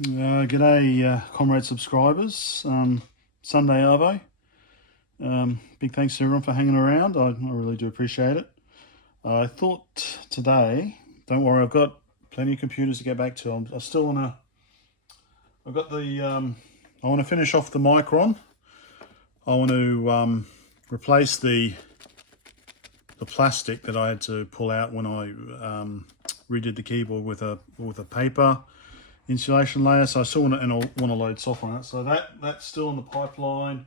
G'day, comrade subscribers. Sunday Arvo. Big thanks to everyone for hanging around. I really do appreciate it. I thought today, don't worry, I've got plenty of computers to get back to. I still want to. I've got the. I want to finish off the Micron. I want to replace the plastic that I had to pull out when I redid the keyboard with a paper insulation layer. So I still want to, and I want to load software on it. So that's still in the pipeline.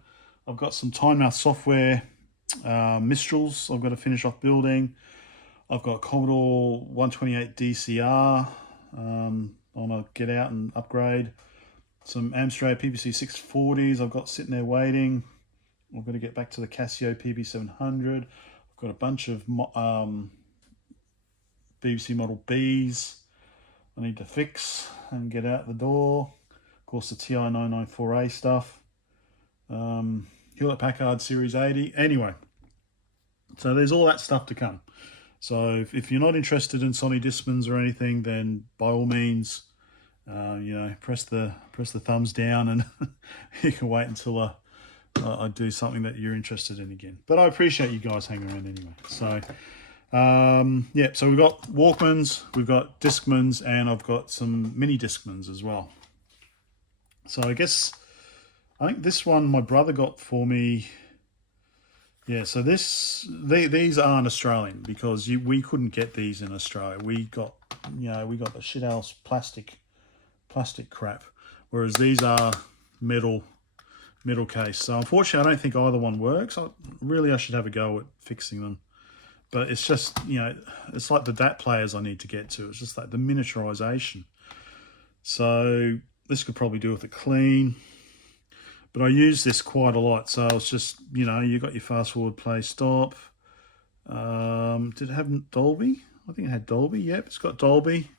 I've got some Timemouth software Mistrals I've got to finish off building. I've got Commodore 128 DCR I want to get out and upgrade. Some Amstrad PPC 640s I've got sitting there waiting. I've got to get back to the Casio PB700. I've got a bunch of BBC Model Bs I need to fix and get out the door. Of course, the TI 994A stuff. Hewlett Packard Series 80. Anyway, so there's all that stuff to come. So if you're not interested in Sony Discmans or anything, then by all means, press the thumbs down, and you can wait until I do something that you're interested in again. But I appreciate you guys hanging around anyway. So so we've got Walkmans, we've got Discmans, and I've got some MiniDiscmans as well. So I think this one my brother got for me. Yeah, so these aren't Australian because we couldn't get these in Australia. We got the shithouse plastic crap, whereas these are metal case. So unfortunately, I don't think either one works. I should have a go at fixing them. But it's just, it's like the DAT players I need to get to. It's just like the miniaturization. So this could probably do with it clean. But I use this quite a lot. So it's just, you got your fast forward, play, stop. Did it have Dolby? I think it had Dolby. Yep, it's got Dolby.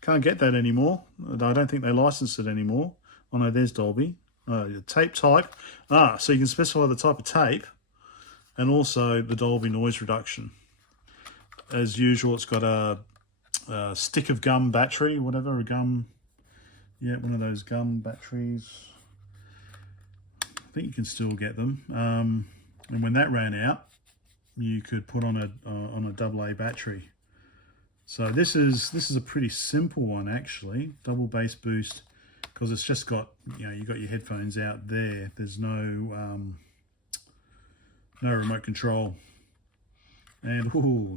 Can't get that anymore. I don't think they license it anymore. Oh no, there's Dolby. The tape type. So you can specify the type of tape and also the Dolby noise reduction. As usual, it's got a stick of gum battery, whatever, one of those gum batteries. I think you can still get them. And when that ran out, you could put on a AA battery. So this is a pretty simple one actually, double bass boost, because it's just got you got your headphones out there. There's no remote control. And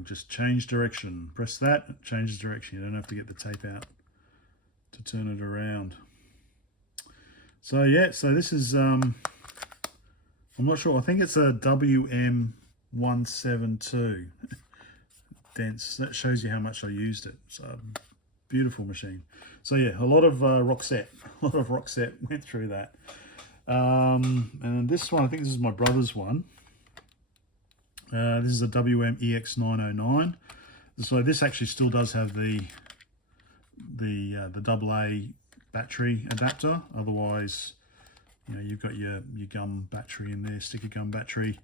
just change direction. Press that, it changes direction. You don't have to get the tape out to turn it around. So so this is I'm not sure. I think it's a WM172 dense. That shows you how much I used it. So beautiful machine. So a lot of Roxette went through that. And this one, I think this is my brother's one. This is a WM-EX909. So this actually still does have the AA battery adapter. Otherwise, you've got your gum battery in there, sticky gum battery.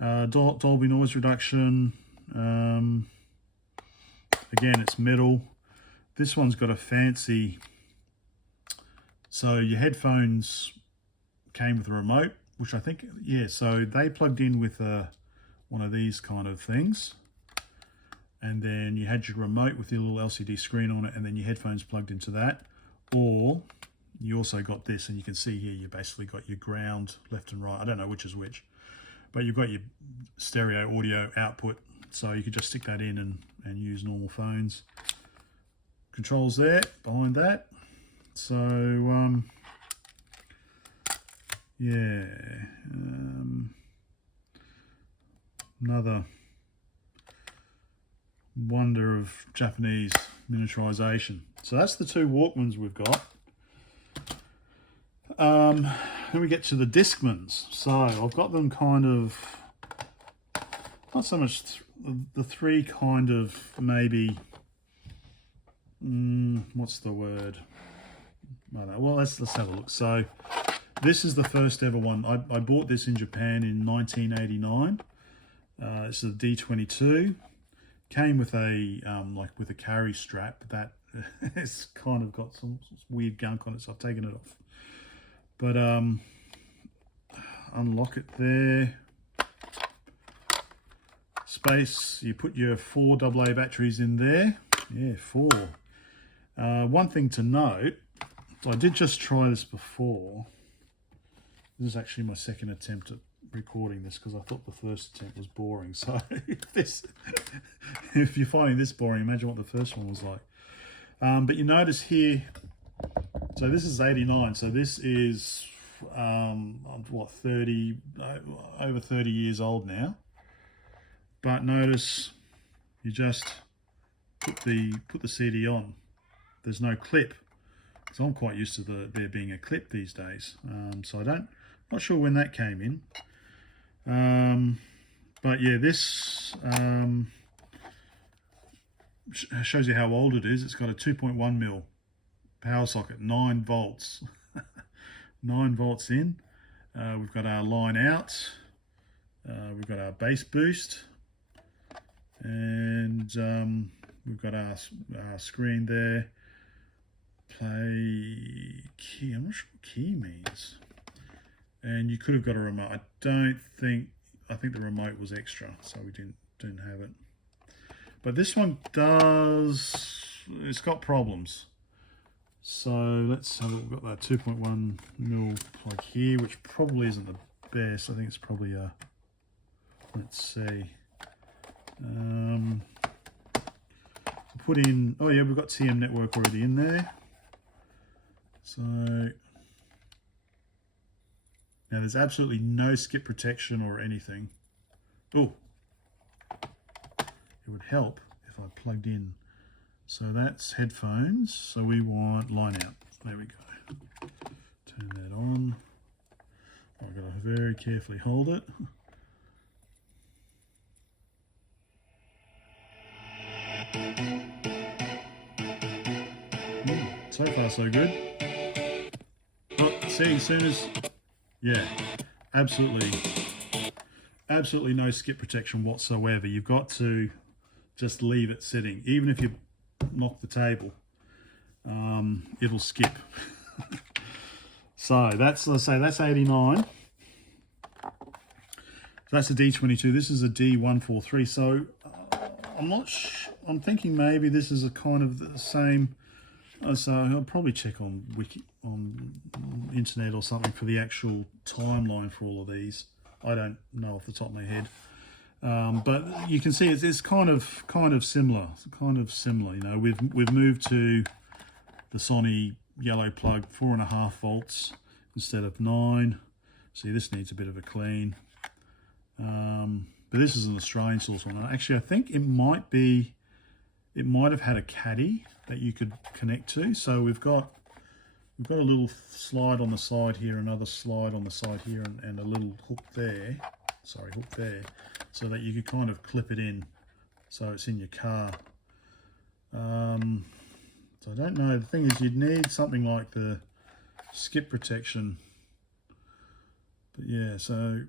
Dolby noise reduction. Again, it's metal. This one's got a fancy. So your headphones came with a remote, which I think So they plugged in with one of these kind of things, and then you had your remote with your little LCD screen on it, and then your headphones plugged into that. Or you also got this, and you can see here you basically got your ground left and right. I don't know which is which, but you've got your stereo audio output, so you could just stick that in and use normal phones. Controls there behind that. So another wonder of Japanese miniaturization. So that's the two Walkmans we've got. Then we get to the Discmans. So I've got them kind of, not so much the three kind of maybe, what's the word? Well, let's have a look. So this is the first ever one. I bought this in Japan in 1989. It's a D22. Came with a with a carry strap that It's kind of got some weird gunk on it, so I've taken it off. But unlock it there. Space, you put your 4 AA batteries in there. Yeah, 4. One thing to note, so I did just try this before. This is actually my second attempt at recording this because I thought the first attempt was boring. So if you're finding this boring, imagine what the first one was like. But you notice here, so this is 89. So this is what, 30, over 30 years old now. But notice you just put the CD on. There's no clip. So I'm quite used to there being a clip these days. So not sure when that came in. But yeah, this shows you how old it is. It's got a 2.1mm power socket, 9 volts. 9 volts in. We've got our line out. We've got our bass boost. And we've got our screen there. Play key. I'm not sure what key means. And you could have got a remote. I think the remote was extra, so we didn't have it. But this one it's got problems. So let's have a look. We've got that 2.1mm plug here, which probably isn't the best. I think it's probably a, let's see. Put in, oh yeah, we've got TM network already in there. So now there's absolutely no skip protection or anything. Oh, it would help if I plugged in. So that's headphones. So we want line out. There we go. Turn that on. I've got to very carefully hold it. So far so good. Oh, see, as soon as, yeah, absolutely no skip protection whatsoever. You've got to just leave it sitting. Even if you knock the table, it'll skip. So that's, let's say that's 89. So that's a D22. This is a D143. So I'm thinking maybe this is a kind of the same. So I'll probably check on internet or something for the actual timeline for all of these. I don't know off the top of my head, but you can see it's kind of similar. It's kind of similar. You know, we've moved to the Sony yellow plug, 4.5 volts instead of 9. See, this needs a bit of a clean. But this is an Australian source one. Actually, I think it might have had a caddy that you could connect to. So we've got a little slide on the side here, another slide on the side here, and a little hook there. Sorry, hook there, so that you could kind of clip it in, so it's in your car. So I don't know. The thing is, you'd need something like the skip protection. But yeah, so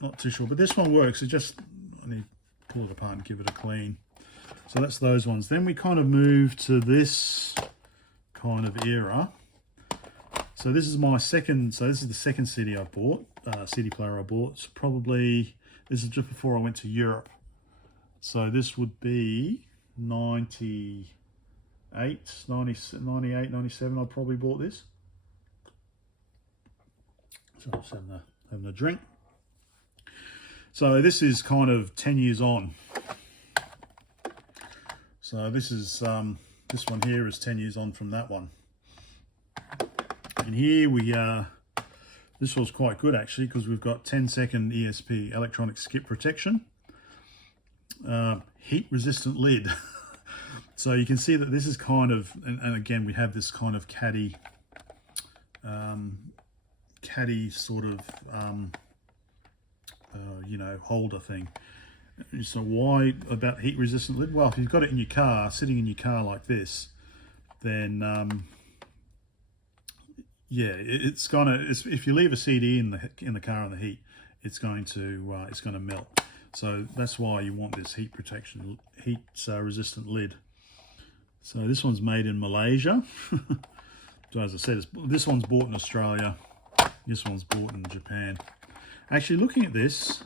not too sure. But this one works. I need to pull it apart and give it a clean. So that's those ones. Then we kind of move to this kind of era. So this is my second, so this is the second CD I bought, CD player I bought. It's probably, this is just before I went to Europe. So this would be 98, 97, I probably bought this. So I'm just having a drink. So this is kind of 10 years on. So this is this one here is 10 years on from that one. And here we this was quite good actually, because we've got 10-second ESP, electronic skip protection, heat resistant lid. So you can see that this is kind of, and again we have this kind of caddy sort of you know, holder thing. So why about heat resistant lid? Well, if you've got it in your car, sitting in your car like this, then yeah, it's if you leave a CD in the car in the heat, it's going to melt. So that's why you want this heat protection, resistant lid. So this one's made in Malaysia. So as I said, this one's bought in Australia. This one's bought in Japan. Actually, looking at this,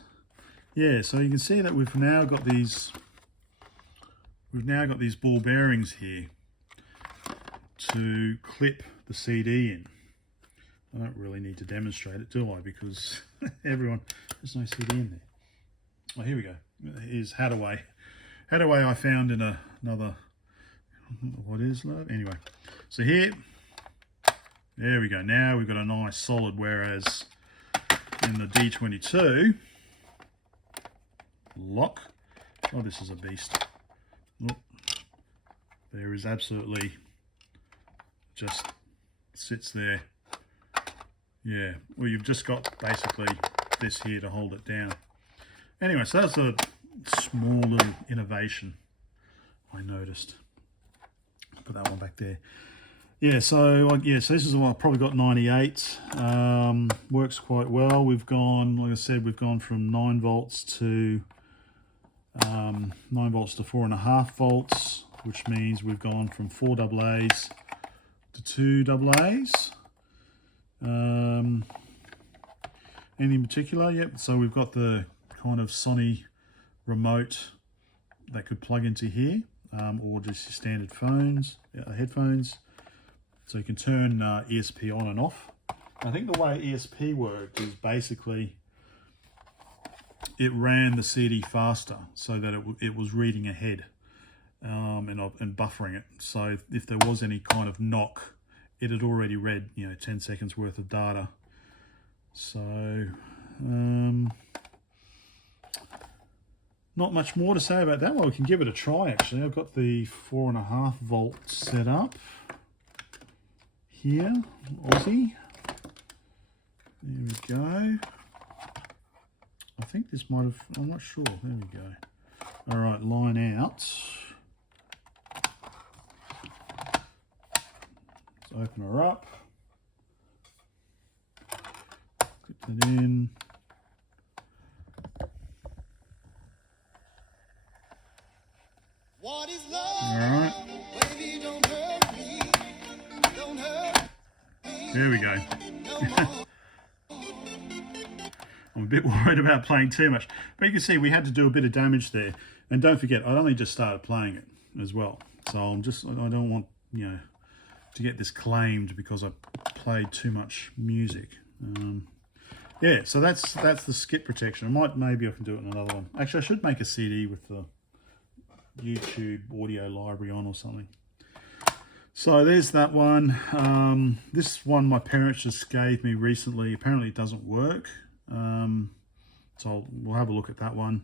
yeah, so you can see that we've now got these ball bearings here to clip the CD in. I don't really need to demonstrate it, do I? Because there's no CD in there. Oh, here we go. Here's Hadaway. Hadaway I found in another, what is that? Anyway, so here, there we go. Now we've got a nice solid, whereas in the D22 lock, oh, this is a beast. Oh, there is absolutely just sits there. Yeah, well, you've just got basically this here to hold it down. Anyway, so that's a small little innovation I noticed. Put that one back there. Yeah, so this is what I've probably got 98. Works quite well. We've gone, like I said, we've gone from 9 volts to 9 volts to 4.5 volts, which means we've gone from 4 AA's to 2 AA's. Anything in particular? Yep. So we've got the kind of Sony remote that could plug into here, or just your standard headphones. So you can turn ESP on and off. I think the way ESP worked is basically it ran the CD faster so that it was reading ahead and buffering it. So if there was any kind of knock, it had already read 10 seconds worth of data. So not much more to say about that one. We can give it a try actually. I've got the 4.5 volt set up here, Aussie. There we go. I think this might have, I'm not sure. There we go. All right, line out. Let's open her up. Put that in. What is love? All right. Baby, don't hurt me. Don't hurt me. There we go. I'm a bit worried about playing too much, but you can see we had to do a bit of damage there. And don't forget, I only just started playing it as well, so I don't want to get this claimed because I played too much music. Yeah, so that's the skip protection. Maybe I can do it in another one. Actually, I should make a CD with the YouTube audio library on or something. So there's that one. This one my parents just gave me recently. Apparently it doesn't work. So we'll have a look at that one.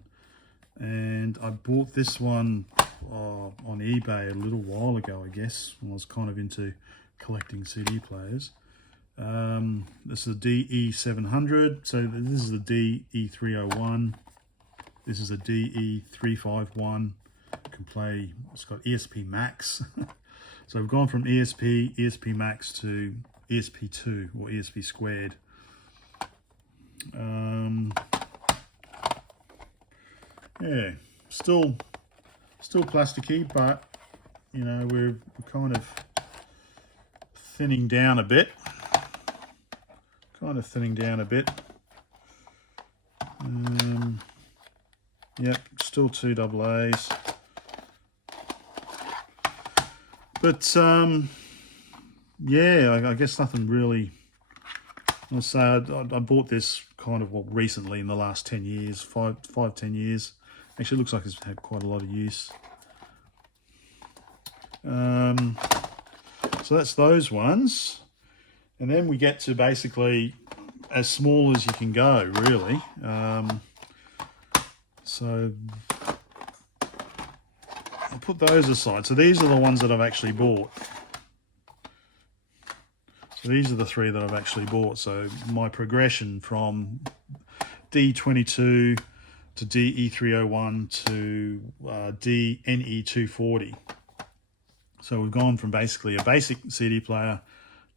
And I bought this one on eBay a little while ago, I guess, when I was kind of into collecting CD players. This is a DE700. So this is the DE301. This is a DE351. Can play, it's got ESP Max. So we've gone from ESP Max to ESP2 or ESP squared. Yeah, still plasticky, but we're kind of thinning down a bit. Yep, still 2 AA's. But yeah, I guess nothing really. I'll say I bought this kind of recently in the last 10 years, 10 years. Actually, it looks like it's had quite a lot of use. So that's those ones. And then we get to basically as small as you can go, really. So I'll put those aside. So these are the ones that I've actually bought. So these are the 3 that I've actually bought. So my progression from D22 to DE301 to DNE240. So we've gone from basically a basic CD player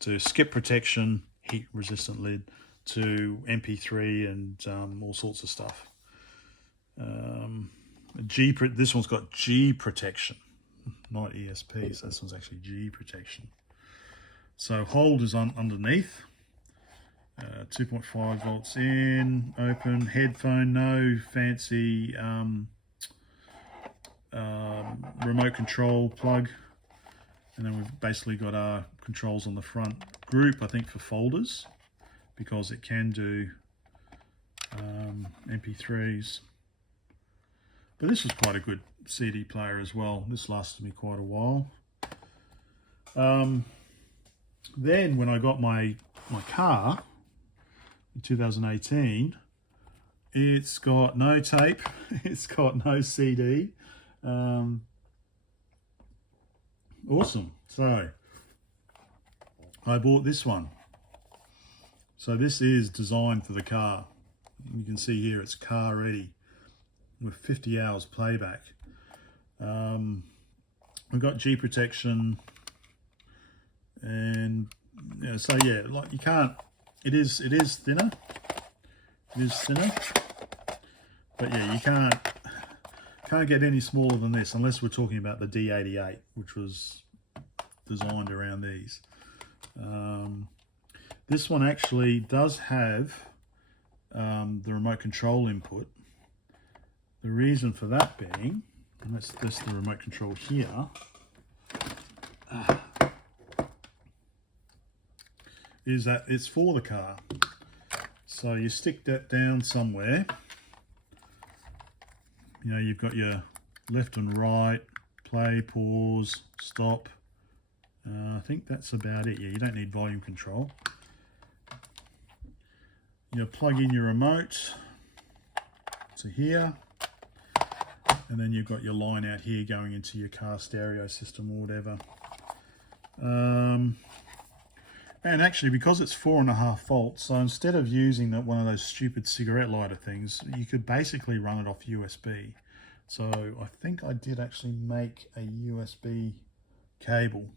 to skip protection, heat resistant lid, to MP3 and all sorts of stuff. This one's got G protection. not ESP, so this one's actually G protection. So hold is on underneath. 2.5 volts in, open, headphone, no fancy remote control plug. And then we've basically got our controls on the front group, I think for folders, because it can do MP3s. But this was quite a good CD player as well. This lasted me quite a while. Then when I got my car in 2018, it's got no tape, it's got no CD. Awesome. So I bought this one. So this is designed for the car. You can see here it's car ready with 50 hours playback. We've got G protection, and yeah, so yeah, like you can't. It is thinner. It is thinner, but yeah, you can't get any smaller than this unless we're talking about the D88, which was designed around these. This one actually does have the remote control input. The reason for that being, and that's the remote control here, is that it's for the car. So you stick that down somewhere. You know, you've got your left and right, play, pause, stop. I think that's about it. Yeah, you don't need volume control. You plug in your remote to here, and then you've got your line out here going into your car stereo system or whatever. And actually, because it's 4.5 volts, so instead of using one of those stupid cigarette lighter things, you could basically run it off USB. So I think I did actually make a USB cable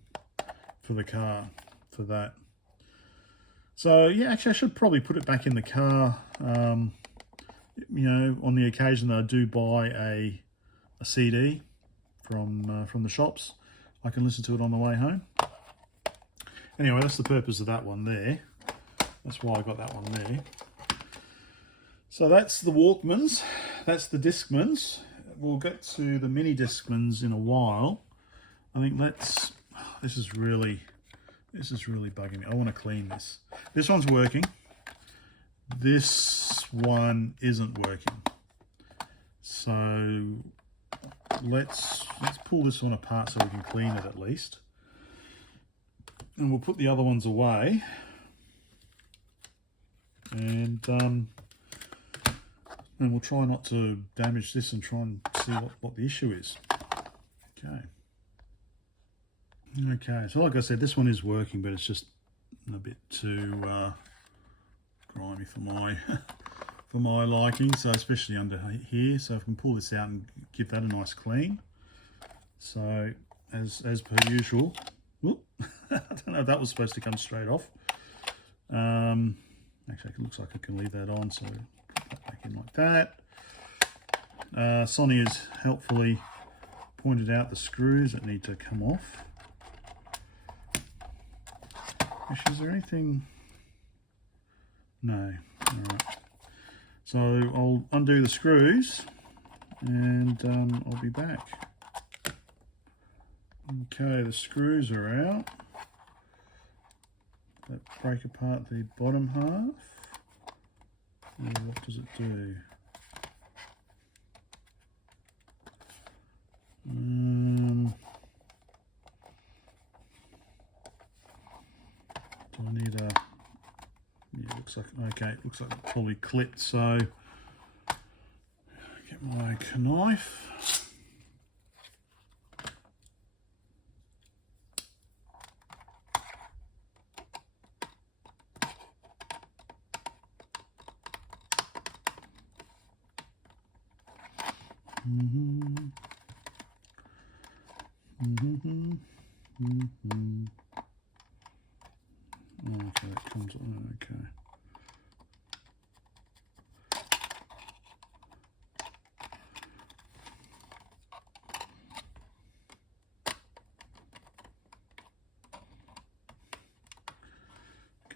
for the car for that. So yeah, actually I should probably put it back in the car. You know, on the occasion that I do buy a CD from the shops, I can listen to it on the way home. Anyway, that's the purpose of that one there. That's why I got that one there. So that's the Walkmans. That's the Discmans. We'll get to the MiniDiscmans in a while. I think this is really bugging me. I want to clean this. This one's working. This one isn't working. So let's pull this one apart so we can clean it at least. And we'll put the other ones away. And we'll try not to damage this and try and see what the issue is. Okay, so like I said, this one is working, but it's just a bit too grimy for my for my liking. So especially under here. So if I can pull this out and give that a nice clean. So as per usual. Whoop, I don't know if that was supposed to come straight off. Actually, it looks like I can leave that on, so put that back in like that. Sony has helpfully pointed out the screws that need to come off. Actually, is there anything? No. All right. So I'll undo the screws and I'll be back. Okay, the screws are out. That break apart the bottom half. And what does it do? Do I need a? Yeah, looks like okay. It looks like it's probably clipped. So get my knife. Okay, it comes on. Okay.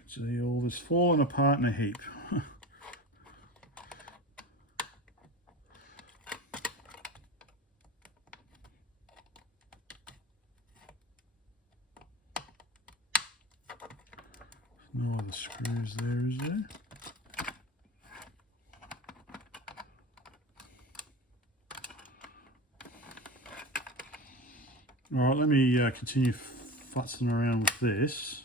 See all this falling apart in a heap. No other screws there, is there? All right, let me continue futzing around with this,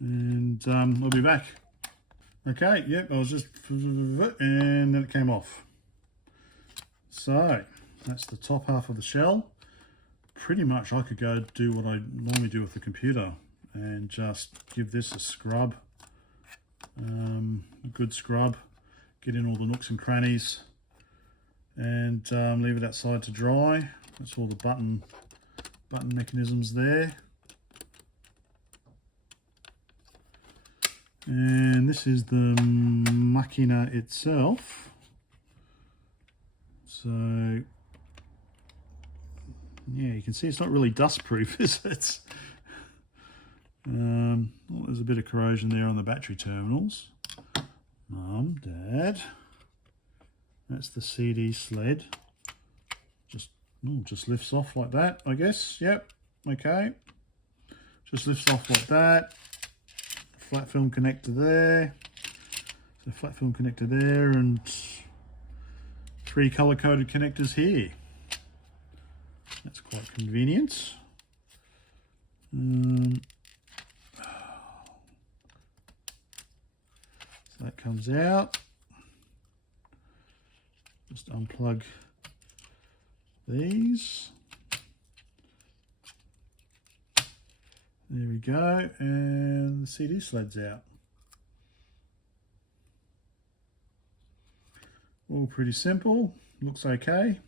and I'll be back. Okay, yep, I was just, and then it came off. So that's the top half of the shell. Pretty much I could go do what I normally do with the computer and just give this a scrub, a good scrub, get in all the nooks and crannies, and leave it outside to dry. That's all the button mechanisms there. And this is the machina itself. So yeah, you can see it's not really dust proof, is it? Well, there's a bit of corrosion there on the battery terminals. Mum, Dad, that's the CD sled. Just lifts off like that, I guess. Yep, okay. Just lifts off like that. Flat film connector there. So flat film connector there, and 3 color-coded connectors here. That's quite convenient. So that comes out. Just unplug these. There we go, and the CD sled's out. All pretty simple, looks okay.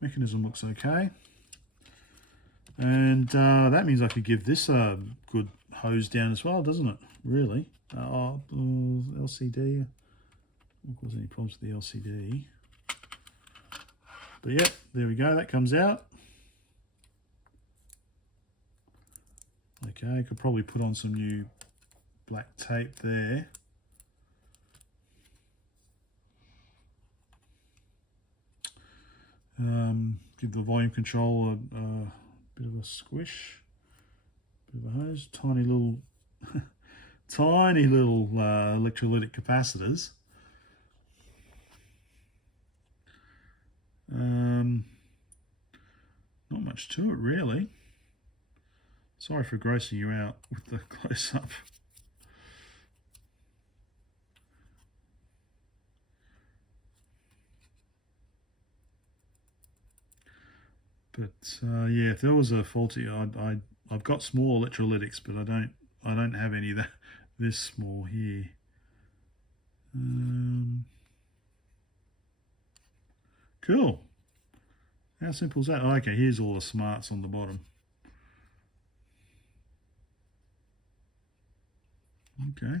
Mechanism looks okay. And that means I could give this a good hose down as well, doesn't it? Really? LCD. Not cause any problems with the LCD. But yeah, there we go, that comes out. Okay, could probably put on some new black tape there. Give the volume control a bit of a squish, bit of a hose, tiny little electrolytic capacitors. Not much to it really. Sorry for grossing you out with the close-up. But yeah, if there was a faulty, I've got small electrolytics, but I don't have any that this small here. Cool. How simple is that? Oh, okay, here's all the smarts on the bottom. Okay.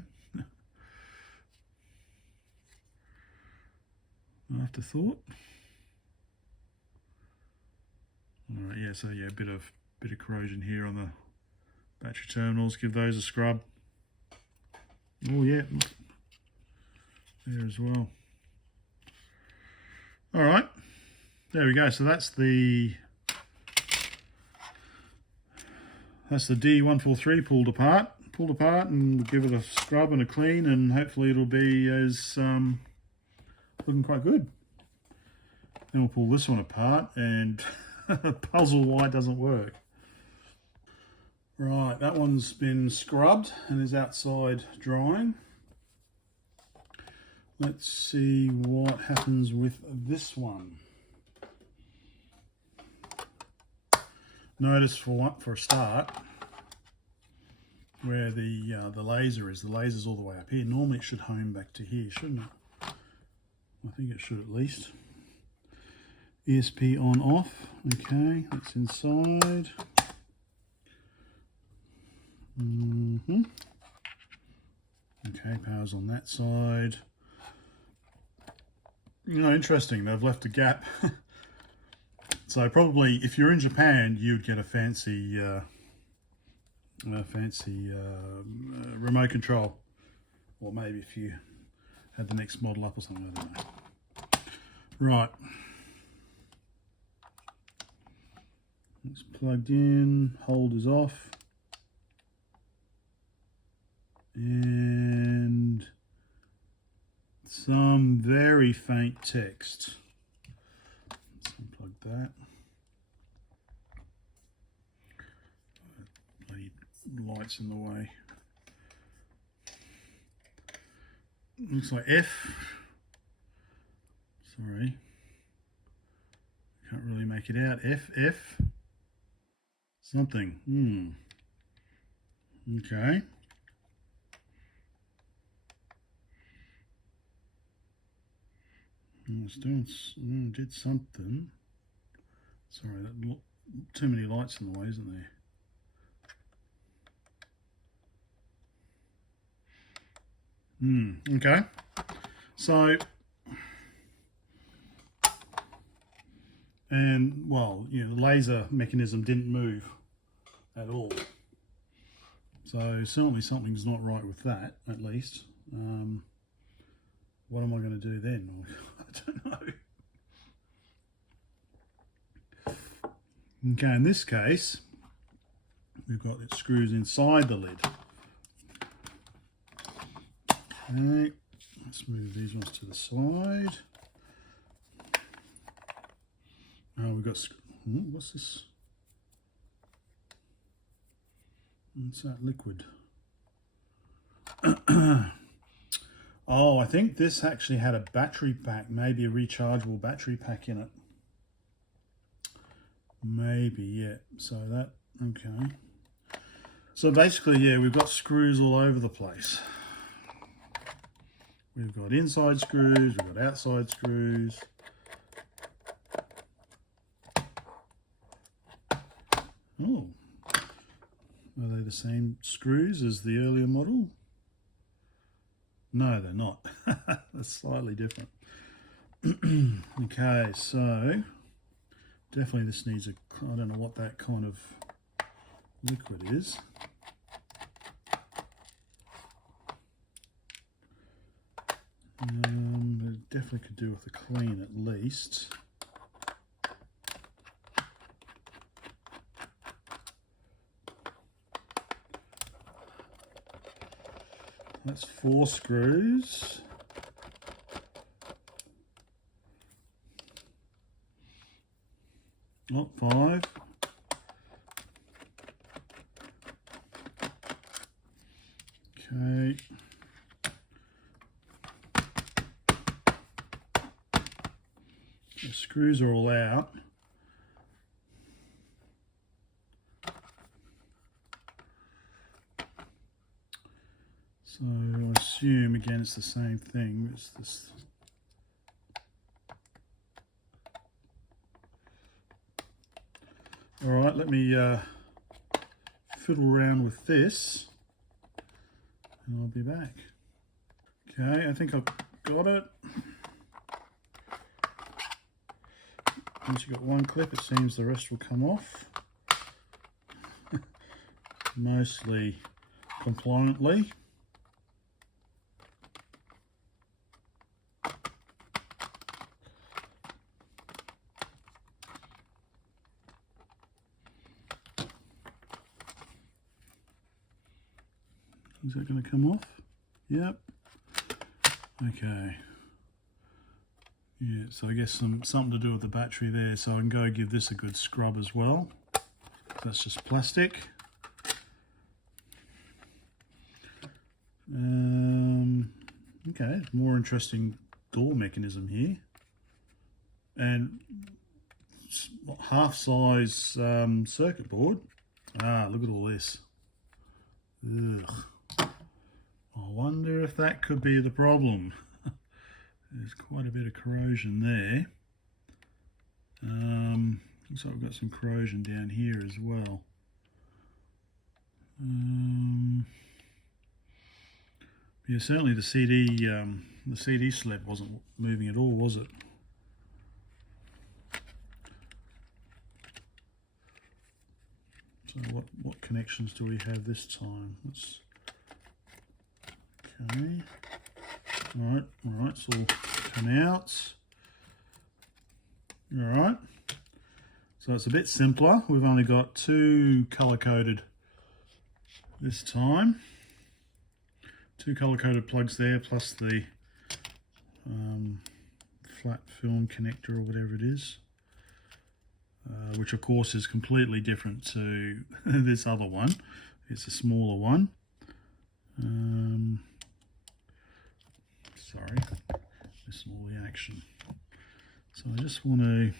Afterthought. All right, yeah, so yeah, a bit of corrosion here on the battery terminals. Give those a scrub. Oh yeah, there as well. All right, there we go. So that's the D143 pulled apart, and we'll give it a scrub and a clean, and hopefully it'll be as looking quite good. Then we'll pull this one apart and puzzle why it doesn't work. Right, that one's been scrubbed and is outside drying. Let's see what happens with this one. Notice for a start where the laser is. The laser's all the way up here. Normally it should home back to here, shouldn't it? I think it should at least. ESP on off. Okay, that's inside. Okay, power's on that side. You know, interesting, they've left a gap. So probably if you're in Japan, you'd get a fancy fancy remote control, or maybe if you had the next model up or something, I don't know. Right, it's plugged in, holder's off, and some very faint text. Let's unplug that. Bloody lights in the way. Looks like F. Sorry, can't really make it out. F something. Okay. It's doing. Did something. Sorry, too many lights in the way, isn't there? Okay. So, and well, you know, the laser mechanism didn't move at all. So certainly something's not right with that, at least. What am I going to do then? I don't know. Okay, in this case, we've got it screws inside the lid. Okay, let's move these ones to the side. Oh, we've got, what's this? What's that liquid? Oh, I think this actually had a battery pack, maybe a rechargeable battery pack in it. Maybe, yeah. So that, okay. So basically, yeah, we've got screws all over the place. We've got inside screws, we've got outside screws. Oh, are they the same screws as the earlier model? No, they're not. They're slightly different. Okay, so definitely this needs a, I don't know what that kind of liquid is. It definitely could do with a clean at least. That's 4 screws. Not 5. Okay. The screws are all out. So I assume again it's the same thing. It's this. All right, let me fiddle around with this, and I'll be back. Okay, I think I've got it. Once you've got one clip, it seems the rest will come off. Mostly compliantly. Is that going to come off? Yep. Okay. Yeah, so I guess something to do with the battery there, so I can go give this a good scrub as well. That's just plastic. Okay, more interesting door mechanism here. And half size circuit board. Ah, look at all this. Ugh. I wonder if that could be the problem. There's quite a bit of corrosion there. Looks like we've got some corrosion down here as well. Yeah, certainly the CD sled wasn't moving at all, was it? So what connections do we have this time? Let's, okay. All right, so all come out. All right. So it's a bit simpler. We've only got 2 color-coded this time. 2 color-coded plugs there, plus the flat film connector or whatever it is, which of course is completely different to this other one. It's a smaller one. Sorry, missing all the action. So I just want to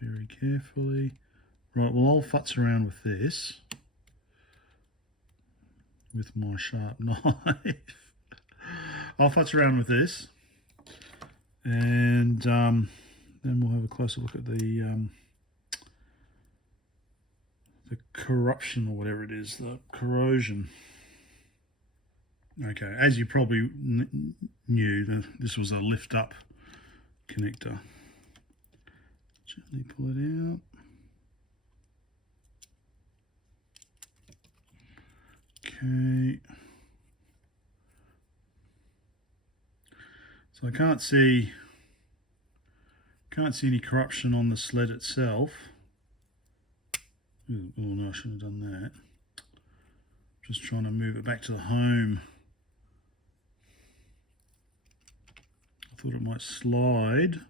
very carefully. Right, well, I'll futz around with this with my sharp knife. I'll futz around with this, and then we'll have a closer look at the corruption or whatever it is, the corrosion. Okay, as you probably knew, this was a lift-up connector. Gently pull it out. Okay. So I can't see any corruption on the sled itself. Ooh, oh no, I shouldn't have done that. Just trying to move it back to the home. I thought it might slide,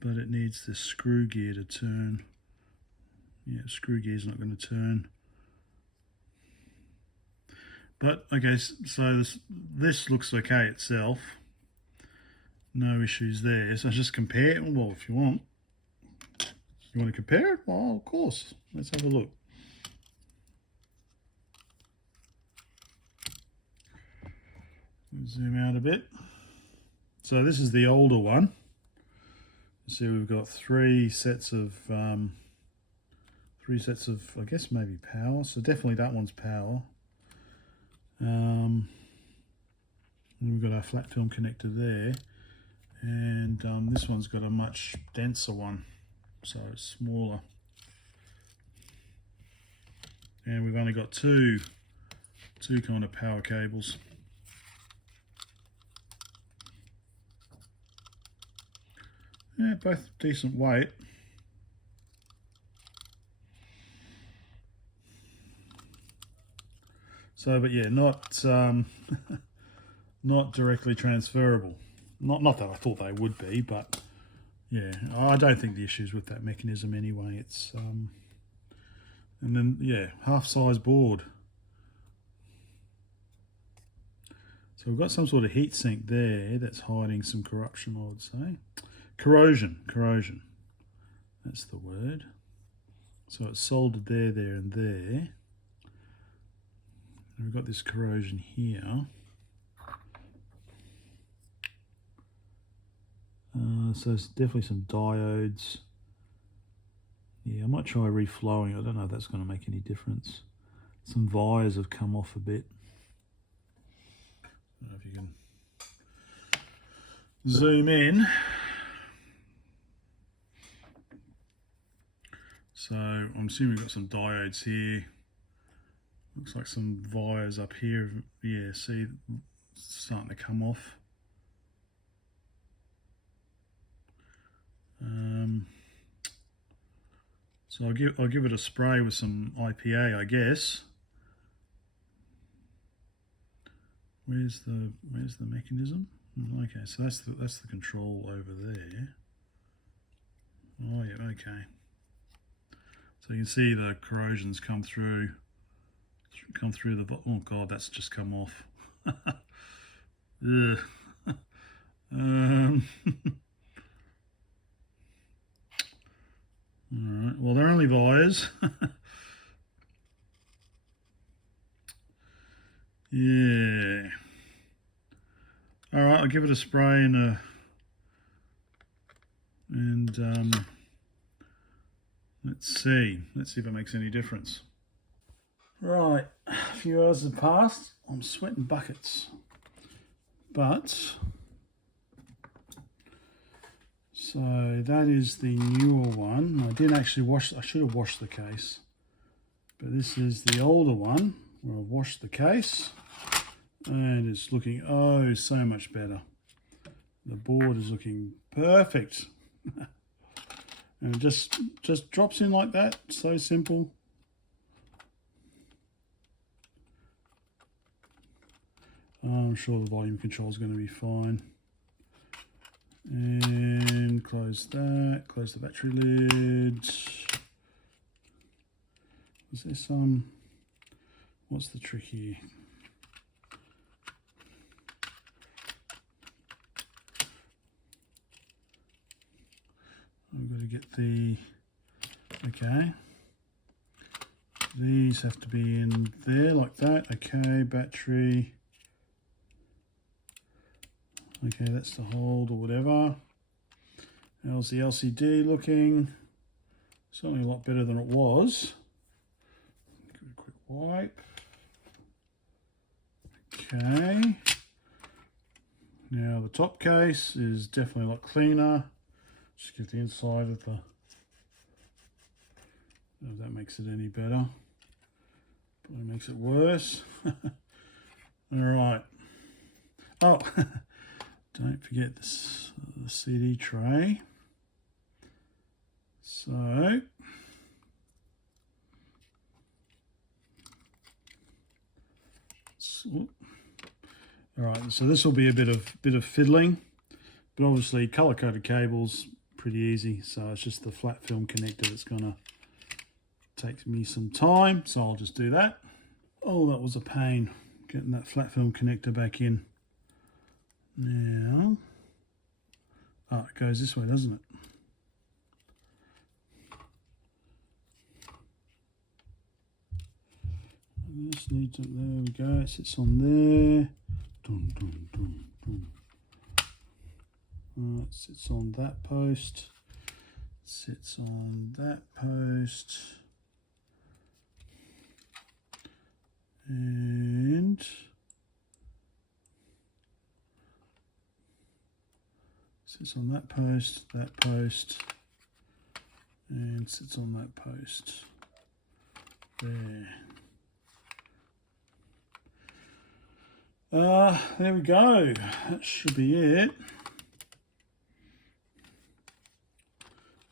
but it needs this screw gear to turn. Yeah, screw gear's not going to turn. But okay, so this looks okay itself. No issues there. So just compare. Well, if you want. You want to compare it? Well, of course. Let's have a look. Zoom out a bit. So this is the older one. You see we've got 3 sets of I guess maybe power. So definitely that one's power. And we've got our flat film connector there, and this one's got a much denser one, so it's smaller. And we've only got two kind of power cables. Yeah, both decent weight. So, but yeah, not not directly transferable. Not that I thought they would be, but yeah, I don't think the issue's with that mechanism anyway. It's and then yeah, half-size board. So we've got some sort of heat sink there that's hiding some corruption, I would say. Corrosion. That's the word. So it's soldered there, and there. And we've got this corrosion here. So there's definitely some diodes. Yeah, I might try reflowing. I don't know if that's going to make any difference. Some wires have come off a bit. I don't know if you can zoom in. So I'm assuming we've got some diodes here. Looks like some wires up here. Yeah, see, it's starting to come off. So I'll give it a spray with some IPA, I guess. Where's the mechanism? Okay, so that's the control over there. Oh yeah, okay. So you can see the corrosions come through the. Oh god, that's just come off. Ugh. Alright, well they're only wires. Yeah. Alright, I'll give it a spray and let's see if it makes any difference. Right, a few hours have passed. I'm sweating buckets, but So that is the newer one. I didn't actually wash, I should have washed the case. But this is the older one where I've washed the case and it's looking oh so much better. The board is looking perfect. And it just drops in like that, so simple. I'm sure the volume control is going to be fine. And close that, close the battery lid. Is there some, what's the trick here? I've got to get the, okay. These have to be in there like that. Okay, battery. Okay, that's the hold or whatever. How's the LCD looking? Certainly a lot better than it was. Give it a quick wipe. Okay. Now the top case is definitely a lot cleaner. Just give the inside of the, if that makes it any better. Probably makes it worse. All right. Oh, don't forget this, the CD tray. So, all right. So this will be a bit of fiddling, but obviously color-coded cables pretty easy. So it's just the flat film connector that's gonna take me some time. So I'll just do that. Oh, that was a pain getting that flat film connector back in. Now, oh, it goes this way, doesn't it? This needs it, there we go, it sits on there. Dun, dun, dun, dun. It sits on that post, sits on that post, and sits on that post, and sits on that post. There. There we go. That should be it.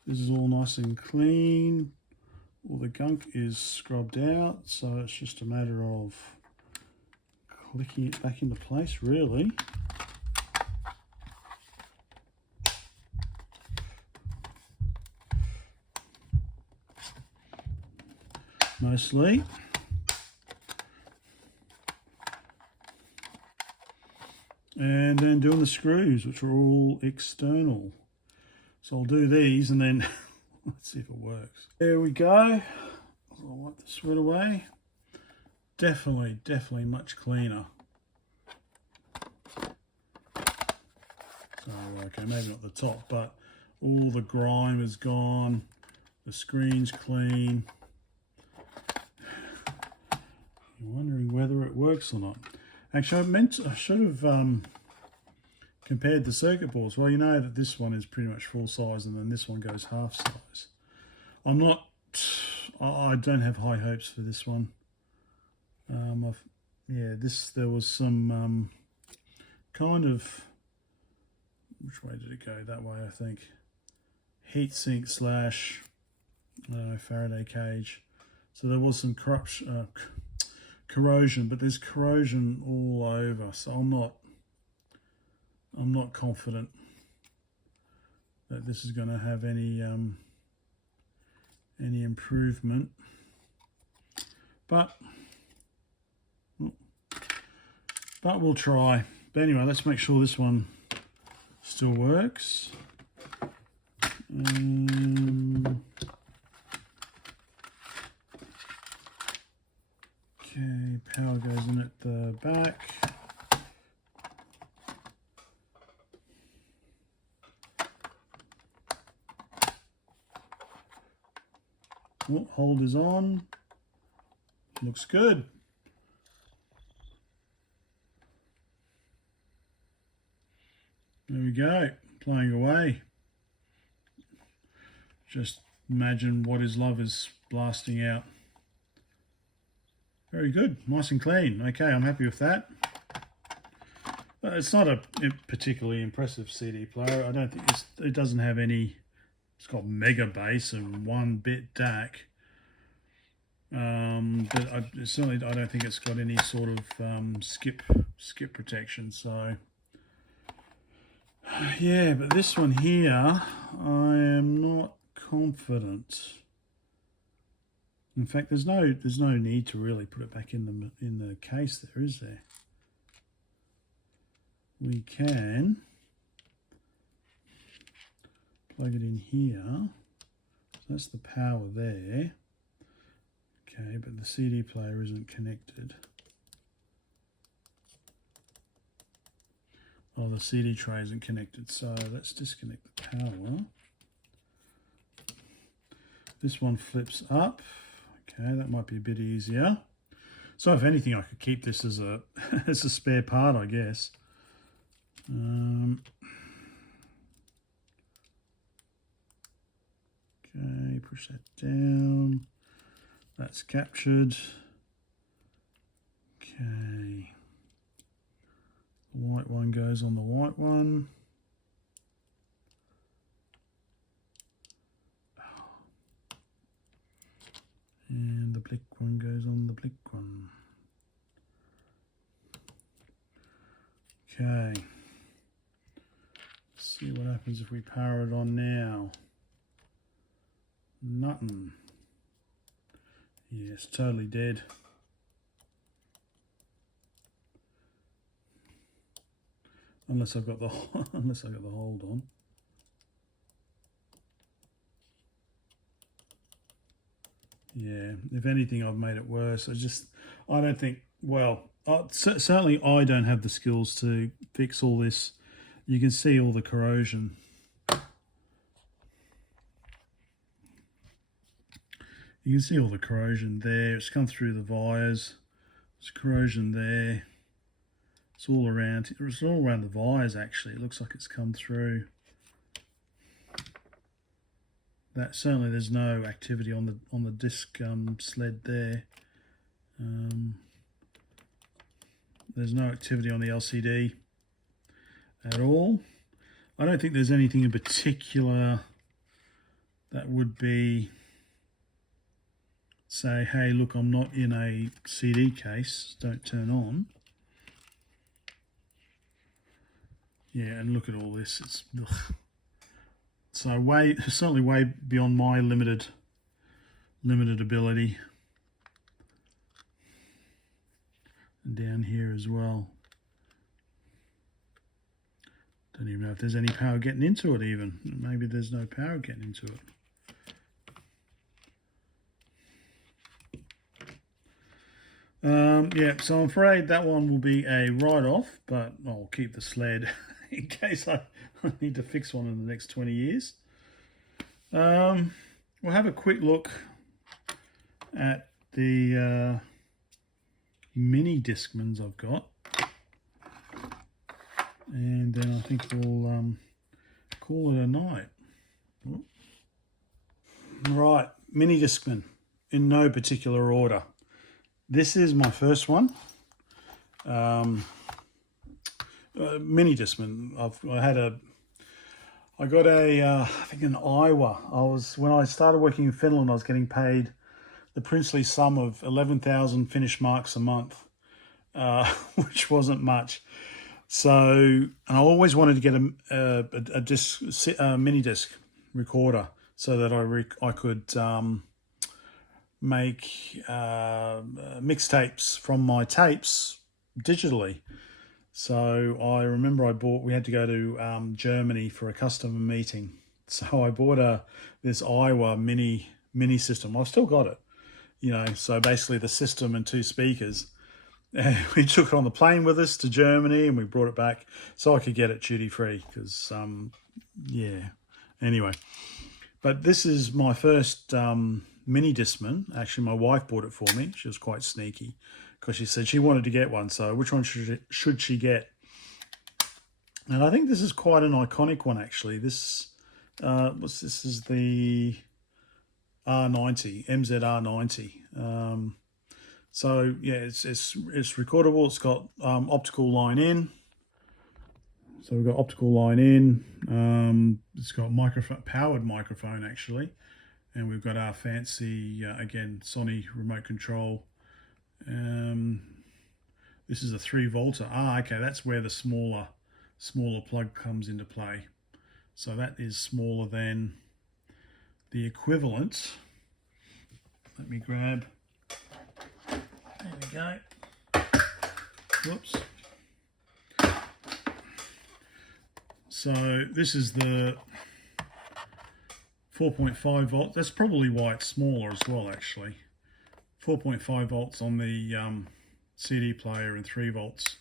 This is all nice and clean. All the gunk is scrubbed out, so it's just a matter of clicking it back into place, really. Mostly. And then doing the screws, which are all external. So I'll do these and then let's see if it works. There we go. I'll wipe the sweat away. Definitely much cleaner. So, okay, maybe not the top, but all the grime is gone. The screen's clean. You're wondering whether it works or not. Actually, I should have compared the circuit boards. Well, you know that this one is pretty much full size and then this one goes half size. I don't have high hopes for this one. There was some kind of, which way did it go? That way, I think. Heatsink slash, Faraday cage. So there was some corrosion, but there's corrosion all over. So I'm not confident that this is going to have any improvement. But we'll try. But anyway, let's make sure this one still works. Okay, power goes in at the back. Oh, hold is on. Looks good. There we go, playing away. just imagine what is love is blasting out. Very good, nice and clean. Okay, I'm happy with that. It's not a particularly impressive CD player. I don't think it doesn't have any. It's got mega bass and 1-bit DAC. But I don't think it's got any sort of skip protection. So yeah, but this one here, I am not confident. In fact, there's no need to really put it back in the case there, is there? We can plug it in here. So that's the power there. Okay, but the CD player isn't connected. Oh, the CD tray isn't connected, so let's disconnect the power. This one flips up. Okay, that might be a bit easier. So if anything, I could keep this as a as a spare part, I guess. Okay, push that down. That's captured. Okay. The white one goes on the white one. And the black one goes on the black one. Okay. Let's see what happens if we power it on now. Nothing. Yeah, it's totally dead. Unless I've got the hold on. Yeah, if anything, I've made it worse. I don't think, well, certainly I don't have the skills to fix all this. You can see all the corrosion. You can see all the corrosion there. It's come through the wires. There's corrosion there. It's all around the wires actually. It looks like it's come through. That certainly there's no activity on the disc sled there. There's no activity on the LCD at all. I don't think there's anything in particular that would be say, hey, look, I'm not in a CD case, don't turn on. Yeah, and look at all this. It's so certainly way beyond my limited ability. And down here as well. Don't even know if there's any power getting into it even. Maybe there's no power getting into it. Yeah, so I'm afraid that one will be a write-off, but I'll keep the sled in case I need to fix one in the next 20 years. We'll have a quick look at the MiniDiscmans I've got. And then I think we'll call it a night. Right, MiniDiscman in no particular order. This is my first one. MiniDiscman. I got a I think an Iowa. When I started working in Finland, I was getting paid the princely sum of 11,000 Finnish marks a month, which wasn't much. So, and I always wanted to get a mini disc recorder so that I could make mixtapes from my tapes digitally. So I remember we had to go to Germany for a customer meeting. So I bought this Iowa mini system. I've still got it, so basically the system and 2 speakers. And we took it on the plane with us to Germany and we brought it back so I could get it duty free because, yeah, anyway. But this is my first MiniDiscman. Actually, my wife bought it for me. She was quite sneaky because she said she wanted to get one. So which one should she get? And I think this is quite an iconic one, actually. This What's this? Is the R90, MZR90. So yeah, it's recordable. It's got optical line in. So we've got optical line in. It's got powered microphone actually, and we've got our fancy again Sony remote control. This is a 3-volter. Okay, that's where the smaller plug comes into play. So that is smaller than the equivalent. Let me grab. There we go. Whoops. So this is the 4.5 volt. That's probably why it's smaller as well, actually. 4.5 volts on the CD player and 3 volts.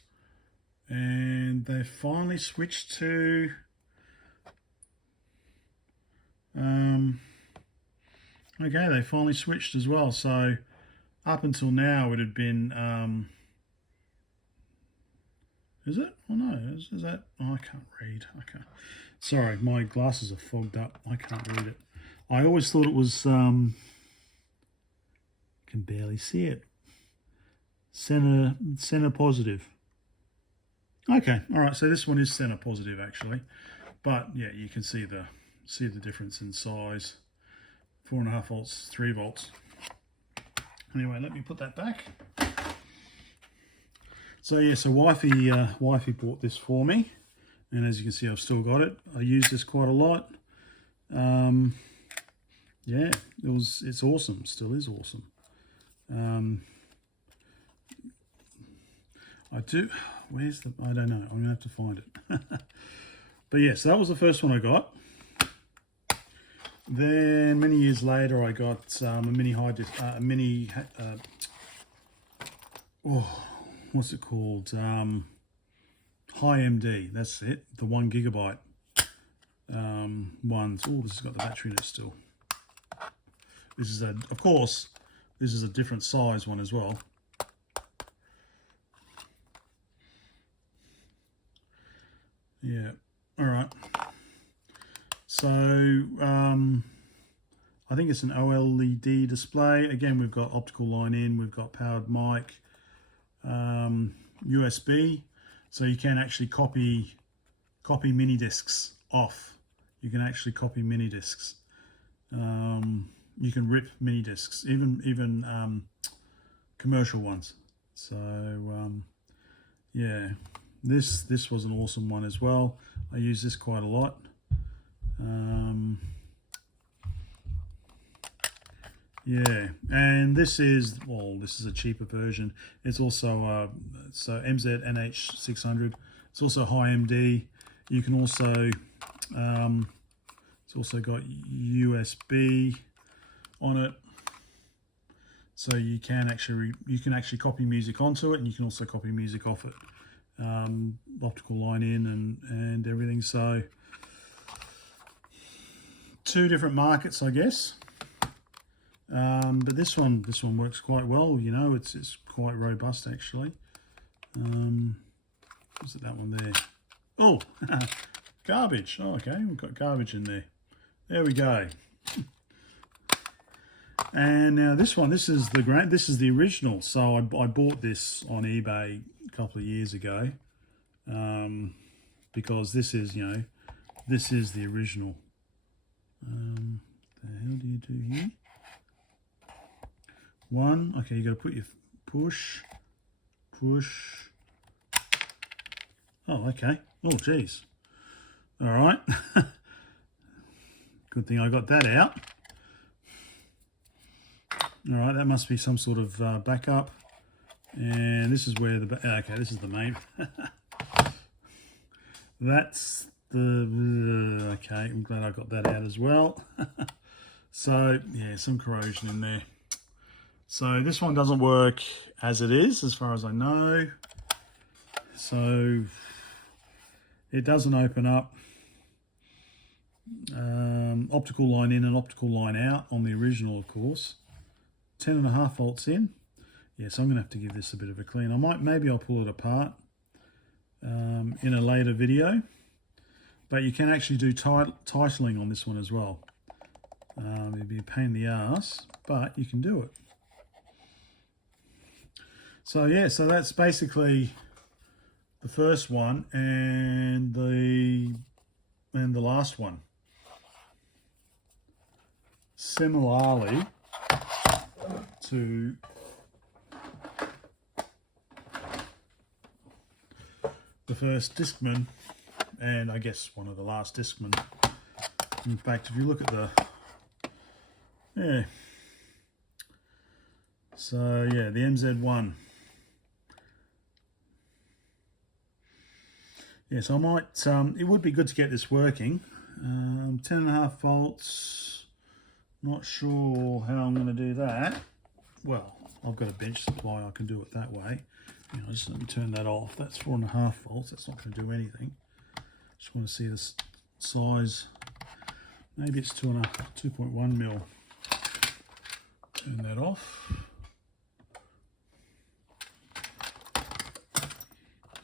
And they've finally switched to okay, they finally switched as well. So up until now it had been is it? Oh no, is that? Oh, I can't read. I can't. Sorry, my glasses are fogged up. I can't read it. I always thought it was can barely see it. Center positive. Okay, all right. So this one is center positive actually, but yeah, you can see the difference in size. 4.5 volts, 3 volts. Anyway, let me put that back. So yeah, so wifey bought this for me, and as you can see, I've still got it. I use this quite a lot. Yeah, it's awesome. Still is awesome. I don't know. I'm gonna have to find it. But yeah, so that was the first one I got. Then many years later, I got a what's it called? High MD. That's it. The 1 gigabyte ones. Oh, this has got the battery in it still. This is of course, this is a different size one as well. Yeah. All right. So I think it's an OLED display. Again, we've got optical line in, we've got powered mic, USB, so you can actually copy mini discs off. You can actually copy mini discs. You can rip mini discs, even commercial ones. So yeah, this was an awesome one as well. I use this quite a lot. Yeah, and this is a cheaper version. It's also so MZNH600. It's also high MD. You can also it's also got USB on it, so you can actually copy music onto it, and you can also copy music off it. Optical line in and everything. So 2 different markets, I guess. But this one works quite well. You know, it's quite robust actually. Was it that one there? Oh, garbage. Oh, okay, we've got garbage in there. There we go. And now this is the original. So I bought this on eBay a couple of years ago, because this is the original. The hell do you do here? One. Okay, you got to put your push. Oh, okay. Oh, geez. All right. Good thing I got that out. All right, that must be some sort of backup. And this is where okay, this is the main. That's the, okay, I'm glad I got that out as well. So, yeah, some corrosion in there. So this one doesn't work as it is, as far as I know. So it doesn't open up. Optical line in and optical line out on the original, of course. 10.5 volts in. Yes, I'm going to have to give this a bit of a clean. Maybe I'll pull it apart in a later video. but you can actually do titling on this one as well. It'd be a pain in the ass, but you can do it. So yeah, so that's basically the first one and the last one. Similarly to the first Discman, and I guess one of the last Discman. In fact, if you look at the, yeah, so yeah, the MZ1. Yes, I might, it would be good to get this working. 10.5 volts, not sure how I'm going to do that. Well, I've got a bench supply, I can do it that way. You know, just let me turn that off. That's 4.5 volts, that's not going to do anything. Just want to see this size. Maybe it's 2.1 mil. Turn that off.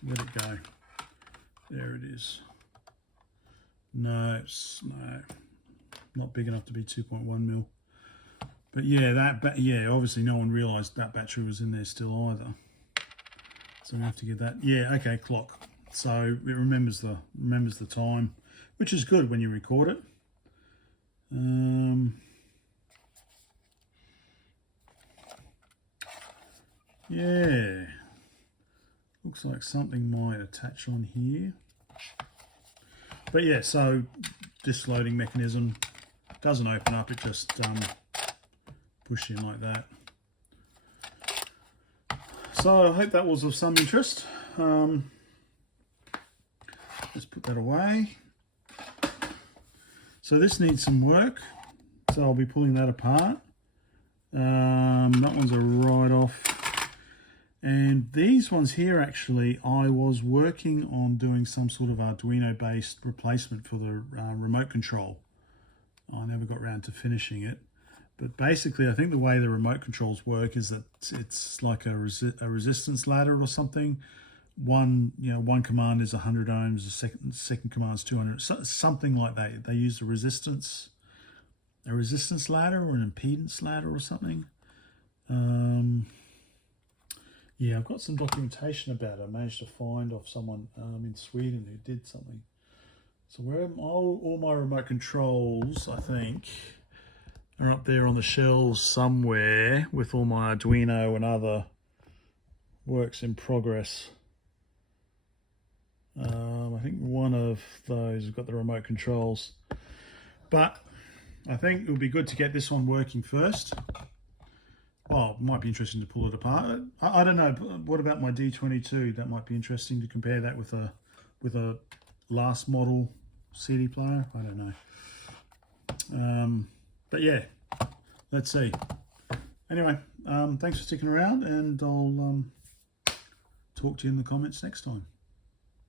Let it go. There it is. No, it's not big enough to be 2.1 mil. But yeah, yeah, obviously no one realised that battery was in there still either. So we have to get that. Yeah, okay, clock. So it remembers the time, which is good when you record it. Yeah, looks like something might attach on here. But yeah, so this loading mechanism doesn't open up, it just pushes in like that. So I hope that was of some interest. Let's put that away. So this needs some work, so I'll be pulling that apart. That one's a write-off. And these ones here, actually, I was working on doing some sort of Arduino-based replacement for the remote control. I never got around to finishing it. But basically, I think the way the remote controls work is that it's like a resistance ladder or something. One command is 100 ohms, the second command is 200, something like that. They use a resistance ladder or an impedance ladder or something. Yeah, I've got some documentation about it. I managed to find off someone in Sweden who did something. So where all my remote controls, I think, are up there on the shelves somewhere with all my Arduino and other works in progress. I think one of those has got the remote controls. But I think it would be good to get this one working first. Oh, it might be interesting to pull it apart. I don't know. What about my D22? That might be interesting to compare that with a last model CD player. I don't know. But yeah, let's see. Anyway, thanks for sticking around, and I'll talk to you in the comments next time.